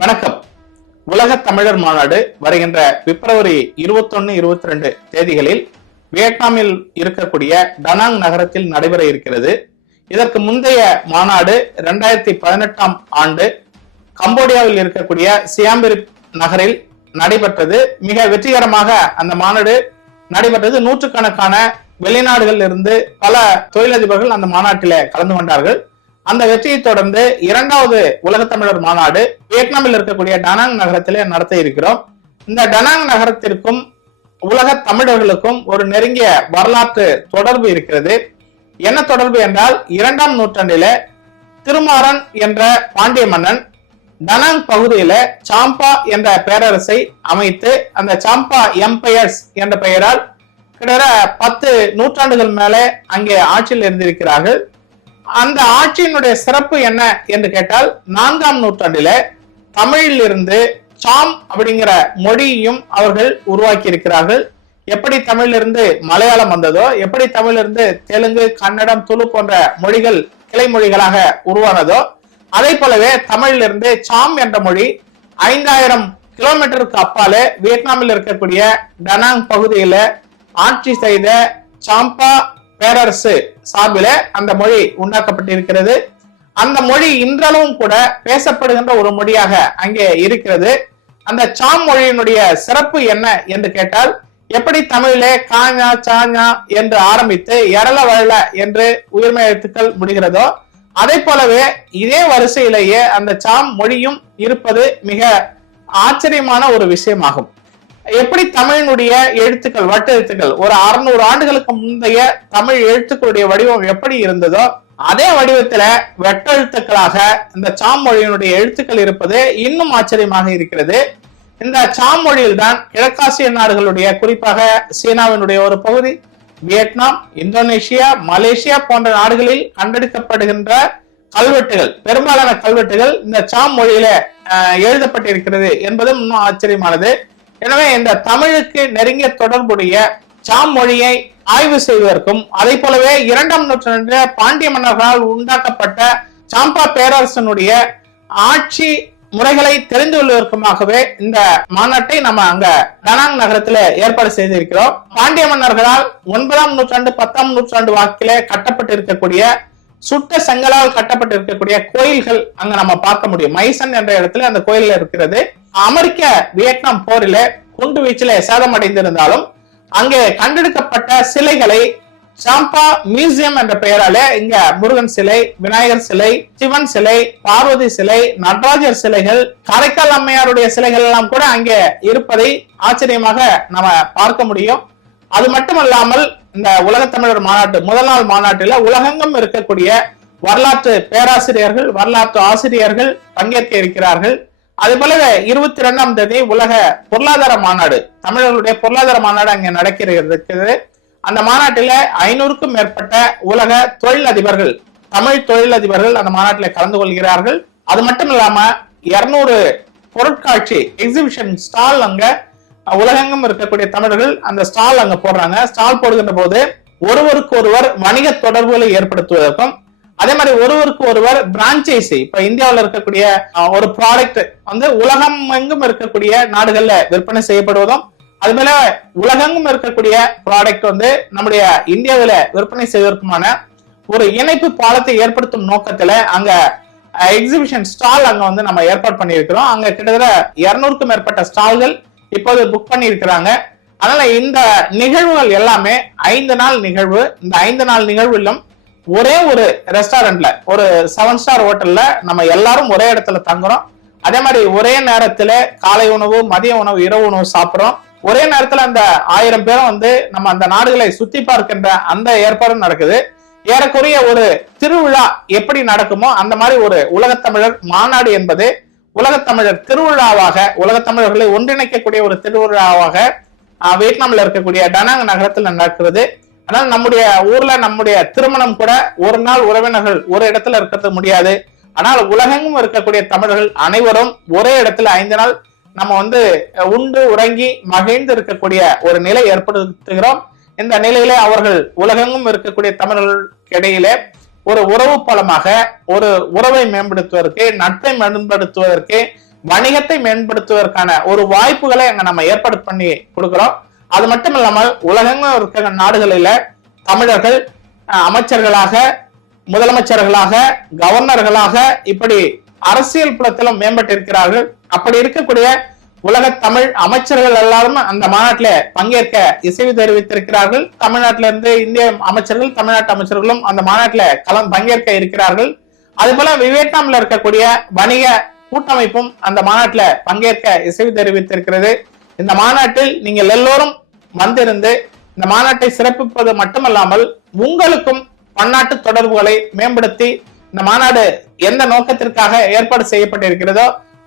வணக்கம். உலக தமிழர் மாநாடு வருகின்ற பிப்ரவரி இருபத்தொன்னு இருபத்தி ரெண்டு தேதிகளில் வியட்நாமில் இருக்கக்கூடிய டனாங் நகரத்தில் நடைபெற இருக்கிறது. இதற்கு முந்தைய மாநாடு இரண்டாயிரத்தி பதினெட்டாம் ஆண்டு கம்போடியாவில் இருக்கக்கூடிய சியாம்பிரிப் நகரில் நடைபெற்றது. மிக வெற்றிகரமாக அந்த மாநாடு நடைபெற்றது. நூற்றுக்கணக்கான வெளிநாடுகளில் இருந்து பல தொழிலதிபர்கள் அந்த மாநாட்டில கலந்து கொண்டார்கள். அந்த வெற்றியை தொடர்ந்து இரண்டாவது உலகத்தமிழர் மாநாடு வியட்நாமில் இருக்கக்கூடிய டனாங் நகரத்திலே நடத்த இருக்கிறோம். இந்த டனாங் நகரத்திற்கும் உலக தமிழர்களுக்கும் ஒரு நெருங்கிய வரலாற்று தொடர்பு இருக்கிறது. என்ன தொடர்பு என்றால் இரண்டாம் நூற்றாண்டில திருமாறன் என்ற பாண்டிய மன்னன் டனாங் பகுதியில சாம்பா என்ற பேரரசை அமைத்து அந்த சாம்பா எம்பையர்ஸ் என்ற பெயரால் கிட்டத்தட்ட பத்து நூற்றாண்டுகள் மேலே அங்கே ஆட்சியில் இருந்திருக்கிறார்கள். அந்த ஆட்சியினுடைய சிறப்பு என்ன என்று கேட்டால் நான்காம் நூற்றாண்டில தமிழில் இருந்து சாம் அப்படிங்கிற மொழியையும் அவர்கள் உருவாக்கி இருக்கிறார்கள் எப்படி தமிழிலிருந்து மலையாளம் வந்ததோ எப்படி தமிழிலிருந்து தெலுங்கு கன்னடம் துளு போன்ற மொழிகள் கிளை மொழிகளாக உருவானதோ அதே போலவே தமிழிலிருந்து சாம் என்ற மொழி ஐந்தாயிரம் கிலோமீட்டருக்கு அப்பாலே வியட்நாமில் இருக்கக்கூடிய டனாங் பகுதியில ஆட்சி செய்த சாம்பா பேரரசு சார்பில அந்த மொழி உண்டாக்கப்பட்டிருக்கிறது. அந்த மொழி இன்றளவும் கூட பேசப்படுகின்ற ஒரு மொழியாக அங்கே இருக்கிறது. அந்த சாம் மொழியினுடைய சிறப்பு என்ன என்று கேட்டால் எப்படி தமிழிலே காஞ்சா சாஞ்சா என்று ஆரம்பித்து எரள வழல என்று உயிர்மை எழுத்துக்கள் முடிகிறதோ அதை போலவே இதே வரிசையிலேயே அந்த சாம் மொழியும் இருப்பது மிக ஆச்சரியமான ஒரு விஷயமாகும். எப்படி தமிழினுடைய எழுத்துக்கள் வட்டெழுத்துக்கள்? ஒரு அறுநூறு ஆண்டுகளுக்கு முந்தைய தமிழ் எழுத்துக்களுடைய வடிவம் எப்படி இருந்ததோ அதே வடிவத்துல வெட்டெழுத்துக்களாக இந்த சாமொழியினுடைய எழுத்துக்கள் இருப்பது இன்னும் ஆச்சரியமாக இருக்கிறது. இந்த சாமொழியில் தான் கிழக்காசிய நாடுகளுடைய குறிப்பாக சீனாவினுடைய ஒரு பகுதி வியட்நாம் இந்தோனேஷியா மலேசியா போன்ற நாடுகளில் கண்டெடுக்கப்படுகின்ற கல்வெட்டுகள் பெரும்பாலான கல்வெட்டுகள் இந்த சாம் மொழியில எழுதப்பட்டிருக்கிறது என்பதும் இன்னும் ஆச்சரியமானது. எனவே இந்த தமிழுக்கு நெருங்கிய தொடர்புடைய சாம் மொழியை ஆய்வு செய்வதற்கும் அதை போலவே இரண்டாம் நூற்றாண்டில் பாண்டிய மன்னர்களால் உண்டாக்கப்பட்ட சாம்பா பேரரசனுடைய ஆட்சி முறைகளை தெரிந்து கொள்வதற்குமாகவே இந்த மாநாட்டை நம்ம அங்க டனாங் நகரத்துல ஏற்பாடு செய்திருக்கிறோம். பாண்டிய மன்னர்களால் ஒன்பதாம் நூற்றாண்டு பத்தாம் நூற்றாண்டு வாக்கிலே கட்டப்பட்டிருக்கக்கூடிய சுட்ட செங்கலால் கட்டப்பட்டிருக்கக்கூடிய கோயில்கள் அங்க நம்ம பார்க்க முடியும். மைசன் என்ற இடத்துல அந்த கோயில் இருக்கிறது. அமெரிக்க வியட்நாம் போரில குண்டு வீச்சில சேதம் அடைந்திருந்தாலும் அங்கே கண்டெடுக்கப்பட்ட சிலைகளை சாம்பா மியூசியம் என்ற பெயரால இங்க முருகன் சிலை விநாயகர் சிலை சிவன் சிலை பார்வதி சிலை நடராஜர் சிலைகள் காரைக்கால் அம்மையாருடைய சிலைகள் எல்லாம் கூட அங்கே இருப்பதை ஆச்சரியமாக நம்ம பார்க்க முடியும். அது மட்டுமல்லாமல் இந்த உலகத்தமிழர் மாநாட்டு முதல் நாள் மாநாட்டில் உலகெங்கும் இருக்கக்கூடிய வரலாற்று பேராசிரியர்கள் வரலாற்று ஆசிரியர்கள் பங்கேற்க இருக்கிறார்கள். அது போல இருபத்தி ரெண்டாம் தேதி உலக பொருளாதார மாநாடு தமிழர்களுடைய பொருளாதார மாநாடு அங்கே நடக்கிறது. அந்த மாநாட்டில ஐநூறுக்கும் மேற்பட்ட உலக தொழில் அதிபர்கள் தமிழ் தொழில் அதிபர்கள் அந்த மாநாட்டில் கலந்து கொள்கிறார்கள். அது மட்டும் இல்லாம இருநூறு பொருட்காட்சி எக்ஸிபிஷன் ஸ்டால் அங்க உலகெங்கும் இருக்கக்கூடிய தமிழர்கள் அந்த ஸ்டால் அங்க போடுறாங்க. ஸ்டால் போடுகின்ற போது ஒருவருக்கு ஒருவர் வணிக தொடர்புகளை ஏற்படுத்துவதற்கும் அதே மாதிரி ஒருவருக்கு ஒருவர் பிரான்ச்சைசி இப்ப இந்தியாவில் இருக்கக்கூடிய ஒரு ப்ராடக்ட் வந்து உலகம் எங்கும் இருக்கக்கூடிய நாடுகள்ல விற்பனை செய்யப்படுவதும் அது மேல உலகெங்கும் இருக்கக்கூடிய ப்ராடக்ட் வந்து நம்முடைய இந்தியாவில விற்பனை செய்வதற்குமான ஒரு இணைப்பு பாலத்தை ஏற்படுத்தும் நோக்கத்துல அங்க எக்ஸிபிஷன் ஸ்டால் அங்க வந்து நம்ம ஏற்பாடு பண்ணியிருக்கிறோம். அங்க கிட்டத்தட்ட இருநூறுக்கும் மேற்பட்ட ஸ்டால்கள் இப்போது புக் பண்ணியிருக்கிறாங்க. அதனால இந்த நிகழ்வுகள் எல்லாமே ஐந்து நாள் நிகழ்வு. இந்த ஐந்து நாள் நிகழ்விலும் ஒரே ஒரு ரெஸ்டாரண்ட்ல ஒரு செவன் ஸ்டார் ஹோட்டல்ல நம்ம எல்லாரும் ஒரே இடத்துல தங்குறோம். அதே மாதிரி ஒரே நேரத்துல காலை உணவு மதிய உணவு இரவு உணவு சாப்பிட்றோம். ஒரே நேரத்துல அந்த ஆயிரம் பேரும் வந்து நம்ம அந்த நாடுகளை சுத்தி பார்க்கின்ற அந்த ஏற்பாடும் நடக்குது. ஏறக்குறைய ஒரு திருவிழா எப்படி நடக்குமோ அந்த மாதிரி ஒரு உலகத்தமிழர் மாநாடு என்பது உலகத்தமிழர் திருவிழாவாக உலகத்தமிழர்களை ஒன்றிணைக்கக்கூடிய ஒரு திருவிழாவாக வியட்நாமில் இருக்கக்கூடிய டனாங் நகரத்தில் நடக்கிறது ஆனால் நம்முடைய ஊர்ல நம்முடைய திருமணம் கூட ஒரு நாள் உறவினர்கள் ஒரு இடத்துல இருக்கிறது முடியாது. ஆனால் உலகெங்கும் இருக்கக்கூடிய தமிழர்கள் அனைவரும் ஒரே இடத்துல ஐந்து நாள் நம்ம வந்து உண்டு உறங்கி மகிழ்ந்து இருக்கக்கூடிய ஒரு நிலை ஏற்படுத்துகிறோம். இந்த நிலையிலே அவர்கள் உலகெங்கும் இருக்கக்கூடிய தமிழர்களுக்கு இடையிலே ஒரு உறவு பலமாக ஒரு உறவை மேம்படுத்துவதற்கு நட்பை மேம்படுத்துவதற்கு வணிகத்தை மேம்படுத்துவதற்கான ஒரு வாய்ப்புகளை அங்க நம்ம ஏற்பாடு பண்ணி கொடுக்கிறோம். அது மட்டும் இல்லாமல் உலகங்கள் இருக்கிற நாடுகளில தமிழர்கள் அஹ், அமைச்சர்களாக முதலமைச்சர்களாக கவர்னர்களாக இப்படி அரசியல் புலத்திலும் மேம்பட்டிருக்கிறார்கள். அப்படி இருக்கக்கூடிய உலக தமிழ் அமைச்சர்கள் எல்லாரும் அந்த மாநாட்டில் பங்கேற்க இசைவு தெரிவித்திருக்கிறார்கள். தமிழ்நாட்டில இருந்து இந்திய அமைச்சர்கள் தமிழ்நாட்டு அமைச்சர்களும் அந்த மாநாட்டில் கலம் பங்கேற்க இருக்கிறார்கள். அது போல வியட்நாம்ல இருக்கக்கூடிய வணிக கூட்டமைப்பும் அந்த மாநாட்டில் பங்கேற்க இசைவு தெரிவித்திருக்கிறது. இந்த மாநாட்டில் நீங்கள் எல்லோரும் வந்திருந்து இந்த மாநாட்டை சிறப்பிப்பது மட்டுமல்லாமல் உங்களுக்கும் பன்னாட்டு தொடர்புகளை மேம்படுத்தி இந்த மாநாடு எந்த நோக்கத்திற்காக ஏற்பாடு செய்யப்பட்டிருக்கிறதோ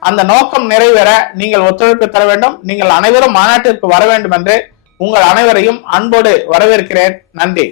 அந்த நோக்கம் நிறைவேற நீங்கள் ஒத்துழைப்பு தர வேண்டும். நீங்கள் அனைவரும் மாநாட்டிற்கு வர வேண்டும் என்று உங்கள் அனைவரையும் அன்போடு வரவேற்கிறேன். நன்றி.